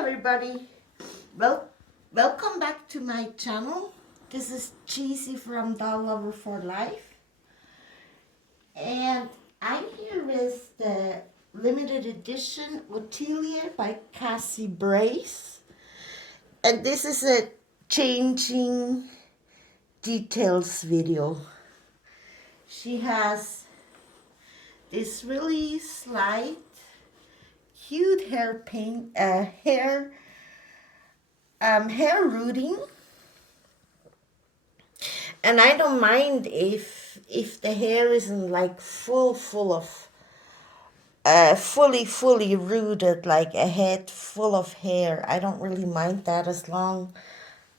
everybody. Well, welcome back to my channel. This is Cheesy from Doll Lover for Life. And I'm here with the limited edition Ottilia by Cassie Brace. And this is a changing details video. She has this really slight, cute hair rooting, and I don't mind if the hair isn't like full of fully rooted, like a head full of hair. I don't really mind that as long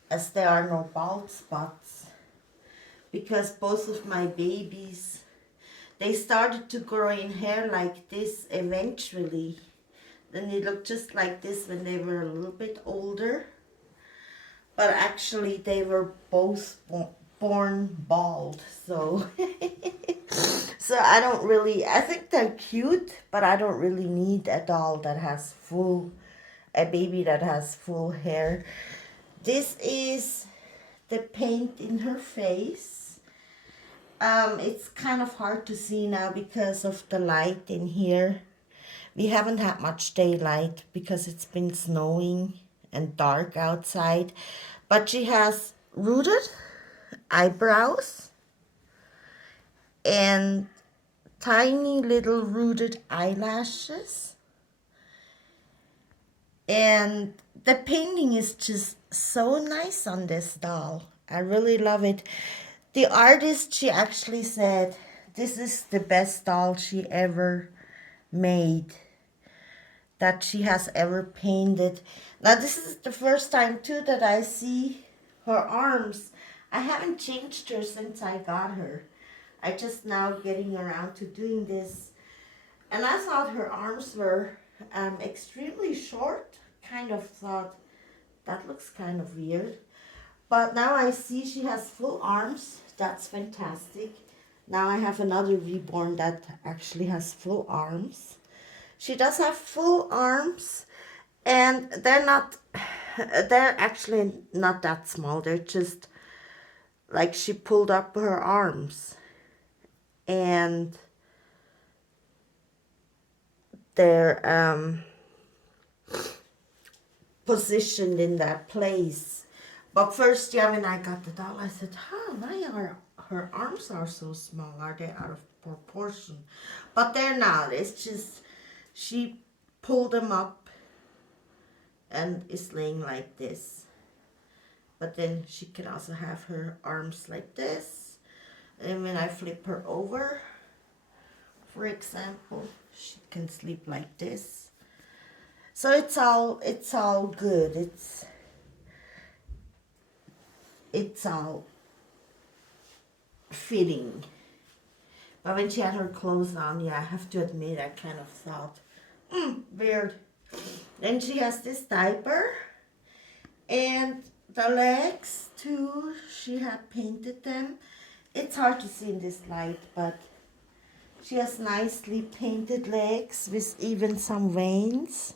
as there are no bald spots, because both of my babies, they started to grow in hair like this eventually. Then they looked just like this when they were a little bit older. But actually they were both born bald. So so I think they're cute, but I don't really need a doll that has a baby that has full hair. This is the paint in her face. It's kind of hard to see now because of the light in here. We haven't had much daylight because it's been snowing and dark outside. But she has rooted eyebrows and tiny little rooted eyelashes. And the painting is just so nice on this doll. I really love it. The artist, she actually said this is the best doll she ever made, that she has ever painted. Now this is the first time too that I see her arms. I haven't changed her since I got her. I just now getting around to doing this. And I thought her arms were extremely short. Kind of thought that looks kind of weird. But now I see she has full arms. That's fantastic. Now I have another Reborn that actually has full arms. She does have full arms, and they're actually not that small. They're just like she pulled up her arms and they're positioned in that place. But first, yeah, when I got the doll, I said, why are her arms are so small? Are they out of proportion? But they're not. It's just she pulled them up and is laying like this. But then she can also have her arms like this. And when I flip her over, for example, she can sleep like this. So it's all good. It's all fitting. But when she had her clothes on, yeah, I have to admit, I kind of thought, weird. Then she has this diaper, and the legs too, she had painted them. It's hard to see in this light, but she has nicely painted legs with even some veins.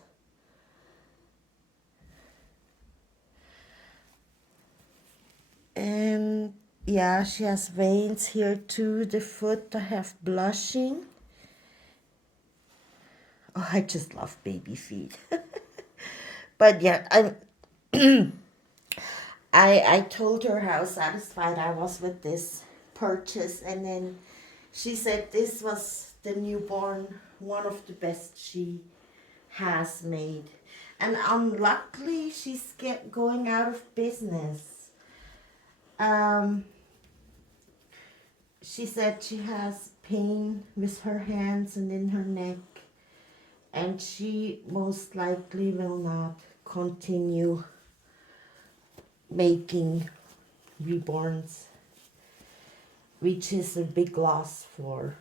And yeah, she has veins here too. The foot I have blushing. Oh, I just love baby feet. But yeah, I told her how satisfied I was with this purchase, and then she said this was the newborn, one of the best she has made. And unluckily, she's going out of business. She said she has pain with her hands and in her neck, and she most likely will not continue making Reborns, which is a big loss for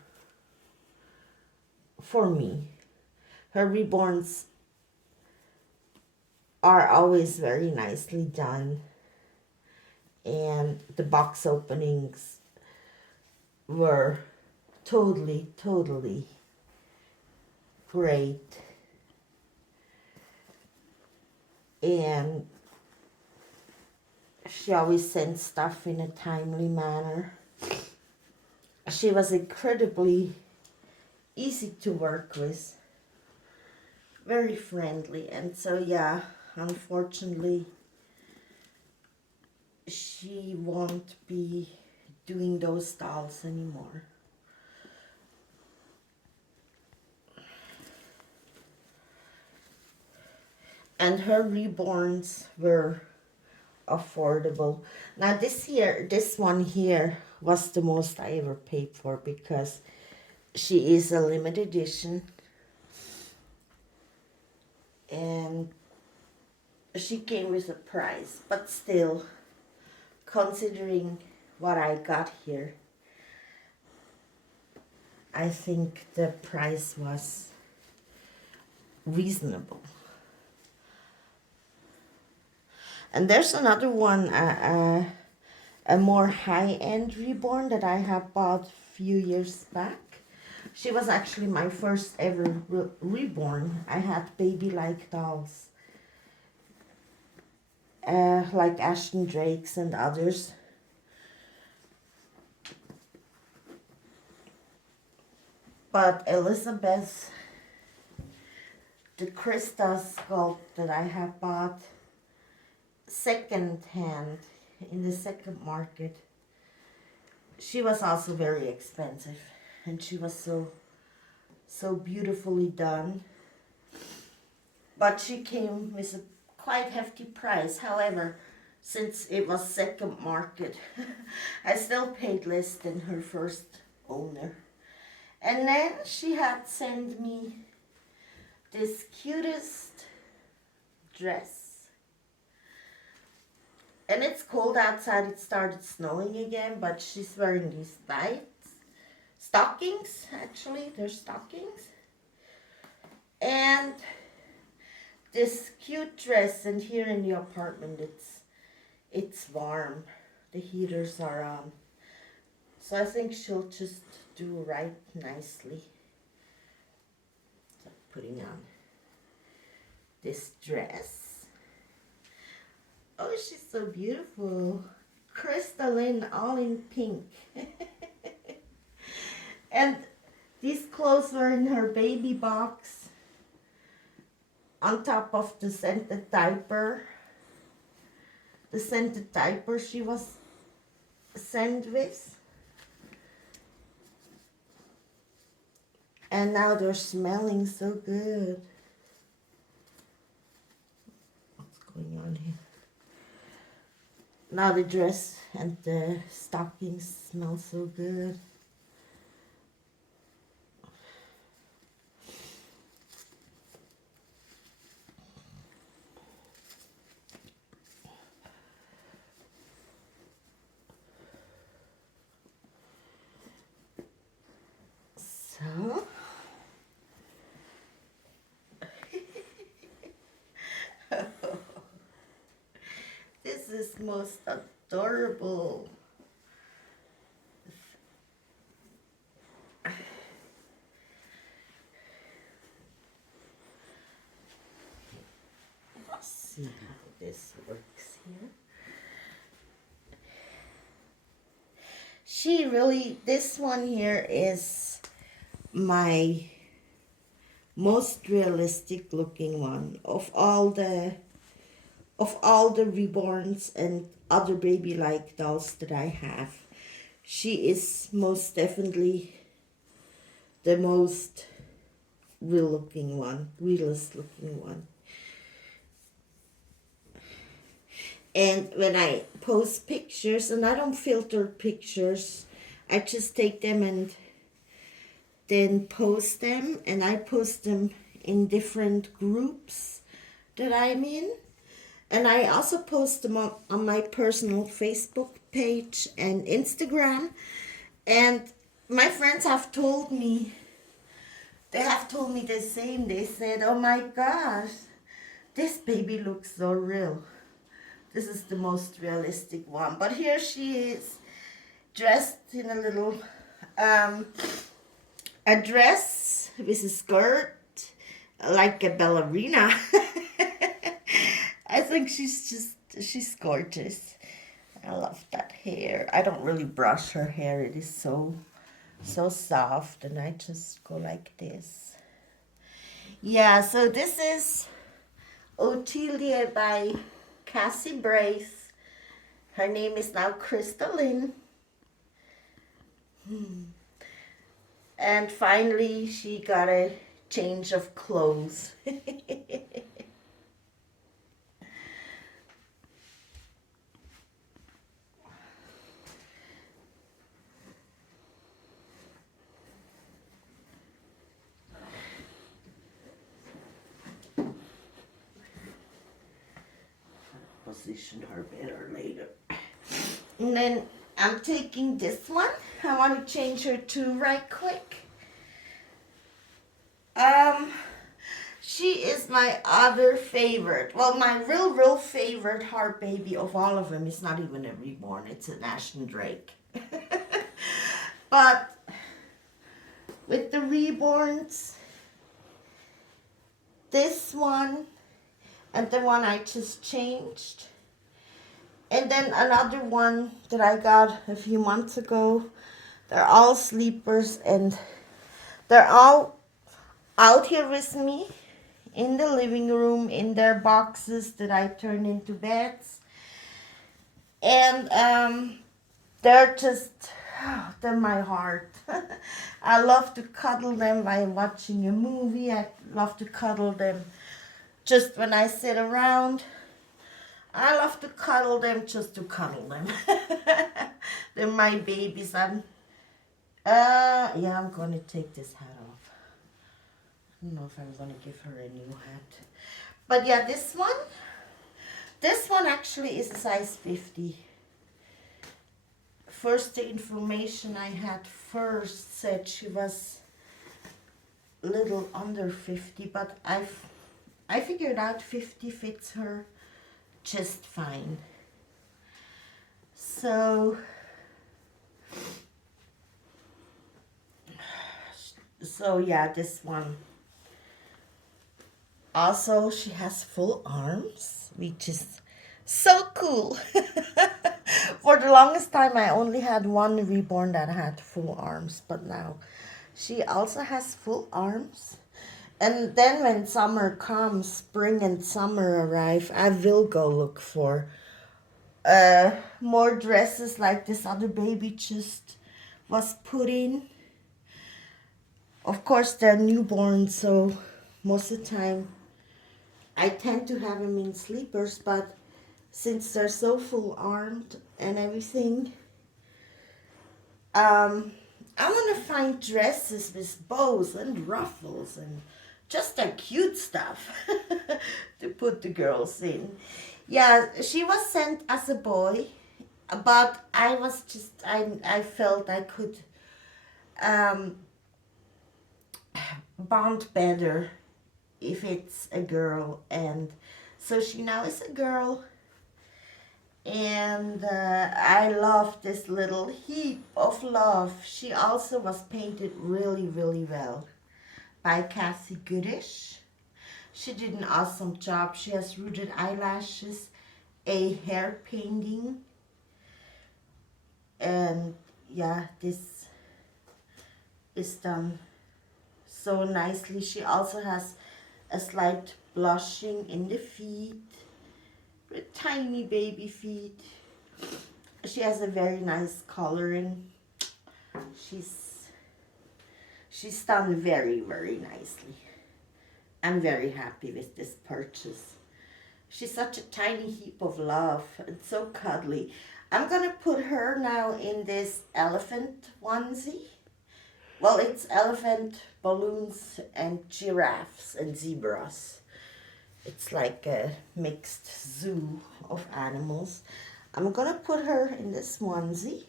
me. Her Reborns are always very nicely done, and the box openings were totally great. And she always sent stuff in a timely manner. She was incredibly easy to work with, very friendly. And so, yeah, unfortunately, she won't be doing those dolls anymore. And her reborns were affordable. Now this one here was the most I ever paid for because she is a limited edition. And she came with a price, but still, considering what I got here, I think the price was reasonable. And there's another one, a more high-end reborn that I have bought a few years back. She was actually my first ever reborn. I had baby-like dolls, like Ashton Drakes and others. But Elizabeth, the Krista sculpt that I have bought second hand in the second market, she was also very expensive, and she was so beautifully done. But she came with a quite hefty price. However, since it was second market, I still paid less than her first owner. And then she had sent me this cutest dress. And it's cold outside, it started snowing again, but she's wearing these tights. Stockings, actually, they're stockings. And this cute dress, and here in the apartment it's warm. The heaters are on. So I think she'll just do right nicely. So putting on this dress. Oh, she's so beautiful. Crystalline, all in pink. And these clothes were in her baby box on top of the scented diaper. The scented diaper she was sent with. And now they're smelling so good. What's going on here? Now the dress and the stockings smell so good. So, this is most adorable. Let's see how this works here. This one here is my most realistic looking one of all the reborns and other baby like dolls that I have. She is most definitely the most realist looking one. And when I post pictures, and I don't filter pictures, I just take them and then post them, and I post them in different groups that I'm in. And I also post them on my personal Facebook page and Instagram. And my friends have told me, the same. They said, oh my gosh, this baby looks so real. This is the most realistic one. But here she is, dressed in a little, a dress with a skirt, like a ballerina. think she's gorgeous. I love that hair. I don't really brush her hair. It is so soft, and I just go like this. Yeah, so this is Ottilia by Cassie Brace. Her name is now Crystalline. And finally, she got a change of clothes. Position her better later. And then I'm taking this one. I want to change her too right quick. She is my other favorite. Well, my real favorite heart baby of all of them is not even a Reborn. It's an Ashton Drake. But with the Reborns, this one and the one I just changed, and then another one that I got a few months ago, they're all sleepers, and they're all out here with me in the living room in their boxes that I turn into beds. And they're just, they're my heart. I love to cuddle them while watching a movie. I love to cuddle them just when I sit around. I love to cuddle them just to cuddle them. They're my babies. I'm going to take this hat off. I don't know if I'm going to give her a new hat. But yeah, this one actually is a size 50. First, the information I had first said she was a little under 50, but I figured out 50 fits her just fine. So yeah, this one. Also, she has full arms, which is so cool. For the longest time, I only had one Reborn that had full arms, but now she also has full arms. And then when summer comes, spring and summer arrive, I will go look for more dresses like this other baby just was put in. Of course, they're newborn, so most of the time I tend to have them in sleepers, but since they're so full armed and everything, I want to find dresses with bows and ruffles and just the cute stuff to put the girls in. Yeah, she was sent as a boy, but I felt I could bond better if it's a girl, and so she now is a girl. And I love this little heap of love. She also was painted really well by Cassie Goodish. She did an awesome job. She has rooted eyelashes, a hair painting, and yeah, this is done so nicely. She also has a slight blushing in the feet, with tiny baby feet. She has a very nice coloring. She's done very nicely. I'm very happy with this purchase. She's such a tiny heap of love and so cuddly. I'm gonna put her now in this elephant onesie. Well, it's elephant, balloons, and giraffes and zebras. It's like a mixed zoo of animals. I'm gonna put her in this onesie.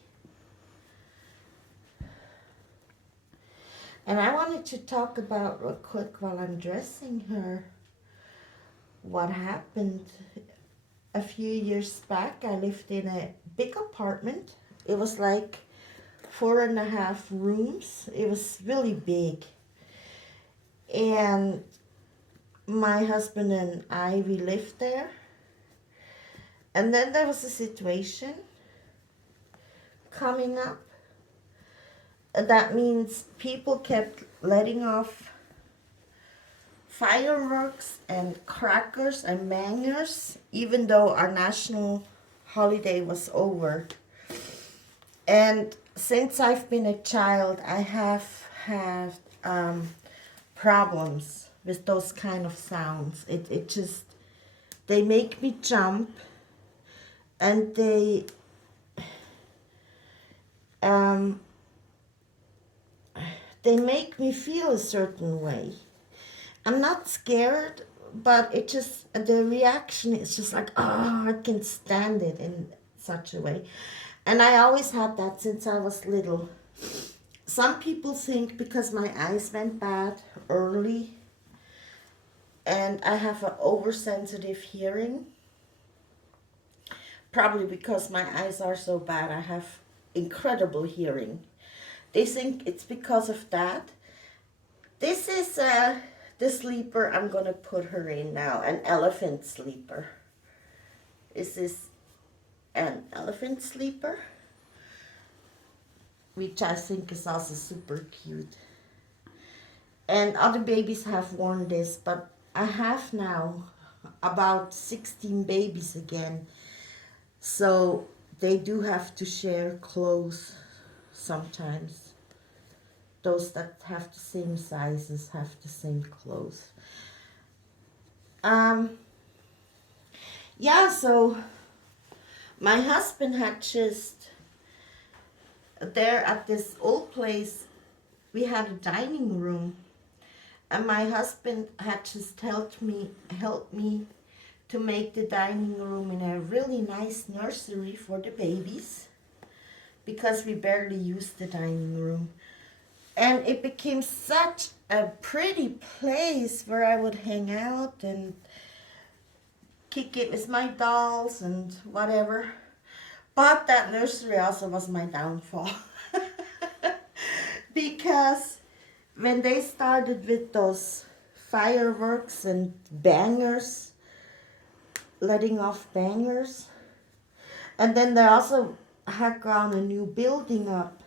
And I wanted to talk about real quick while I'm dressing her what happened. A few years back, I lived in a big apartment. It was like 4.5 rooms. It was really big. And my husband and I, we lived there. And then there was a situation coming up. And that means people kept letting off fireworks and crackers and bangers, even though our national holiday was over. And since I've been a child, I have had problems with those kind of sounds. It just, they make me jump, and um, they make me feel a certain way. I'm not scared, but it just, the reaction is just like, oh, I can't stand it in such a way. And I always had that since I was little. Some people think because my eyes went bad early and I have an oversensitive hearing, probably because my eyes are so bad, I have incredible hearing. They think it's because of that. This is the sleeper I'm gonna put her in now, an elephant sleeper. This is an elephant sleeper, which I think is also super cute. And other babies have worn this, but I have now about 16 babies again. So they do have to share clothes sometimes. Those that have the same sizes have the same clothes. Yeah, so my husband had just, there at this old place, we had a dining room, and my husband had just helped me to make the dining room in a really nice nursery for the babies, because we barely used the dining room. And it became such a pretty place where I would hang out and kick it with my dolls and whatever. But that nursery also was my downfall. Because when they started with those fireworks and bangers, letting off bangers, and then they also had gone a new building up,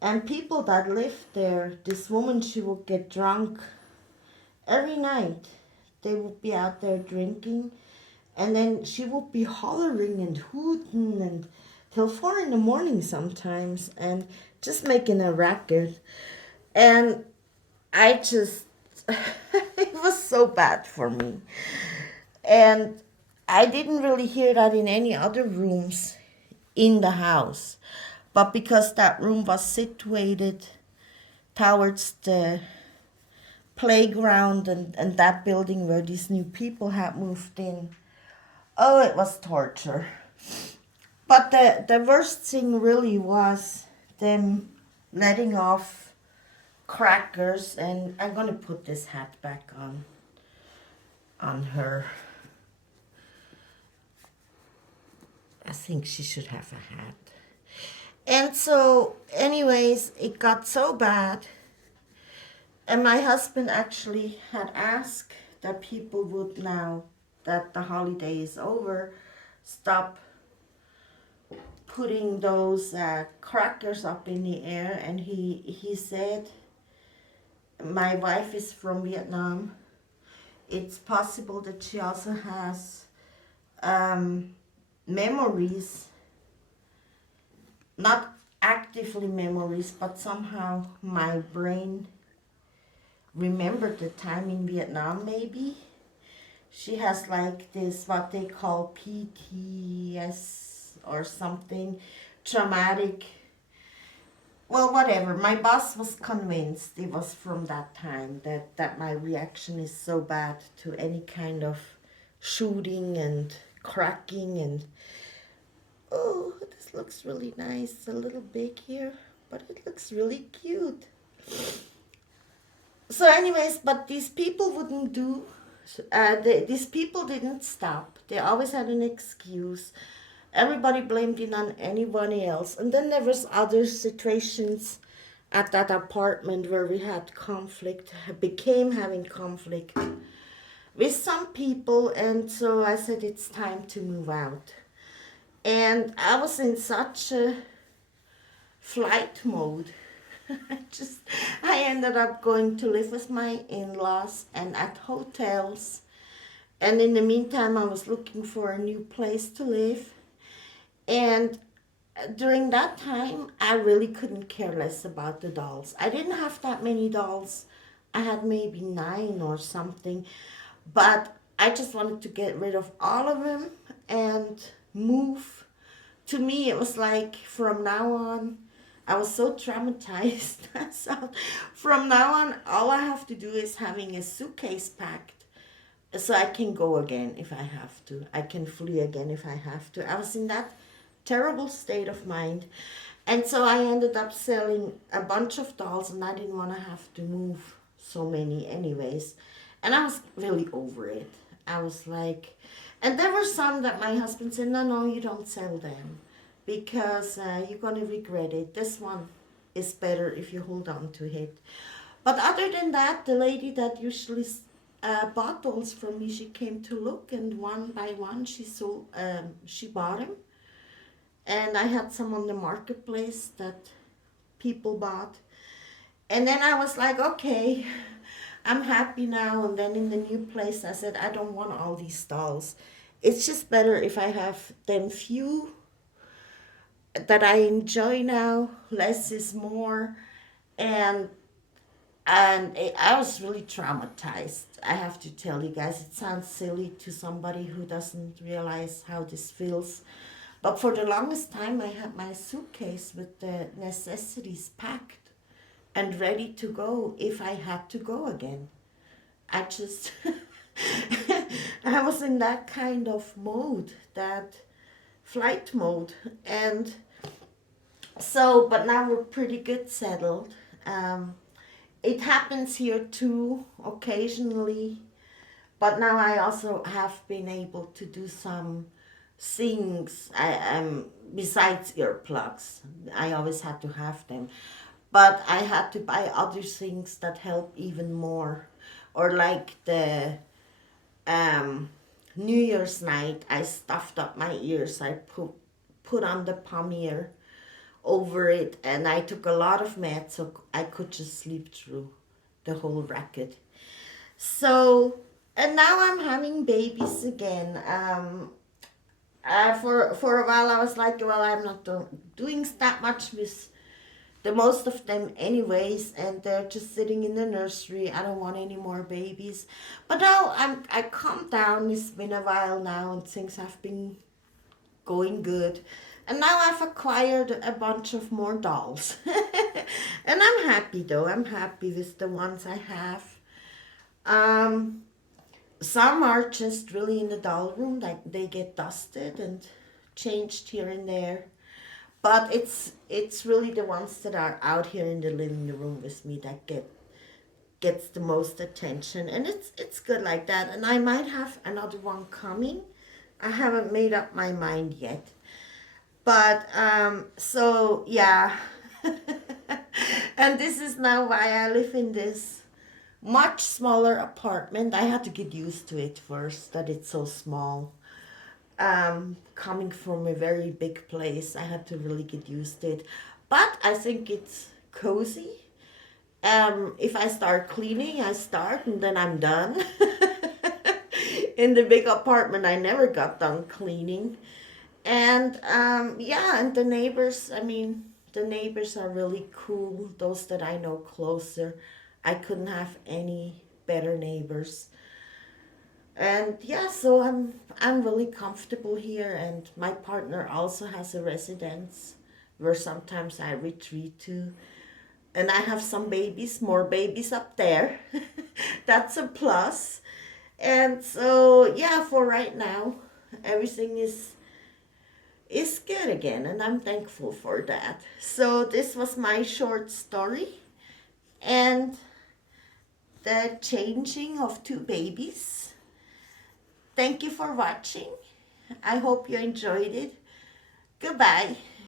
and people that lived there, this woman, she would get drunk every night. They would be out there drinking, and then she would be hollering and hooting and till 4 in the morning sometimes, and just making a racket. And I just, it was so bad for me. And I didn't really hear that in any other rooms in the house. But because that room was situated towards the playground and that building where these new people had moved in, oh, it was torture. But the worst thing really was them letting off crackers, and I'm gonna put this hat back on her. I think she should have a hat. And so, anyways, it got so bad, and my husband actually had asked that people would, now that the holiday is over, stop putting those crackers up in the air. And he said, my wife is from Vietnam. It's possible that she also has memories, not actively memories, but somehow my brain remembered the time in Vietnam, maybe. She has like this, what they call PTS or something, traumatic. Well, whatever. My boss was convinced it was from that time that my reaction is so bad to any kind of shooting and cracking. And oh, this looks really nice. A little big here, but it looks really cute. So anyways, but these people wouldn't do, these people didn't stop. They always had an excuse. Everybody blamed it on anybody else. And then there was other situations at that apartment where we had conflict, became having conflict. with some people, and so I said it's time to move out. And I was in such a flight mode. I just I ended up going to live with my in-laws and at hotels. And in the meantime, I was looking for a new place to live. And during that time, I really couldn't care less about the dolls. I didn't have that many dolls. I had maybe 9 or something. But I just wanted to get rid of all of them and move. To me, it was like from now on, I was so traumatized. So from now on, all I have to do is having a suitcase packed so I can go again if I have to. I can flee again if I have to. I was in that terrible state of mind. And so I ended up selling a bunch of dolls, and I didn't want to have to move so many anyways. And I was really over it. I was like, and there were some that my husband said, no, no, you don't sell them because you're going to regret it. This one is better if you hold on to it. But other than that, the lady that usually bought dolls from me, she came to look, and one by one she bought them. And I had some on the marketplace that people bought. And then I was like, okay, I'm happy now. And then in the new place, I said, I don't want all these dolls. It's just better if I have them few that I enjoy now. Less is more. And I was really traumatized. I have to tell you guys, it sounds silly to somebody who doesn't realize how this feels. But for the longest time, I had my suitcase with the necessities packed and ready to go if I had to go again. I just, I was in that kind of mode, that flight mode. And so, but now we're pretty good settled. It happens here too, occasionally. But now I also have been able to do some things besides earplugs. I always had to have them, but I had to buy other things that help even more. Or like the New Year's night, I stuffed up my ears. I put on the pommier over it, and I took a lot of meds so I could just sleep through the whole racket. So, and now I'm having babies again. For a while I was like, well, I'm not doing that much with the most of them anyways, and they're just sitting in the nursery. I don't want any more babies. But now I calmed down. It's been a while now, and things have been going good. And now I've acquired a bunch of more dolls. And I'm happy though. I'm happy with the ones I have. Some are just really in the doll room, like they get dusted and changed here and there. But it's really the ones that are out here in the living room with me that gets the most attention, and it's good like that. And I might have another one coming. I haven't made up my mind yet. But so yeah. And this is now why I live in this much smaller apartment. I had to get used to it first, that it's so small. Coming from a very big place, I had to really get used to it. But I think it's cozy. If I start cleaning, I start and then I'm done. In the big apartment, I never got done cleaning. And yeah, and the neighbors, I mean, the neighbors are really cool, those that I know closer. I couldn't have any better neighbors. And yeah, so I'm really comfortable here, and my partner also has a residence where sometimes I retreat to. And I have some babies, more babies up there. That's a plus. And so yeah, for right now, everything is good again, and I'm thankful for that. So this was my short story, and the changing of 2 babies. Thank you for watching. I hope you enjoyed it. Goodbye.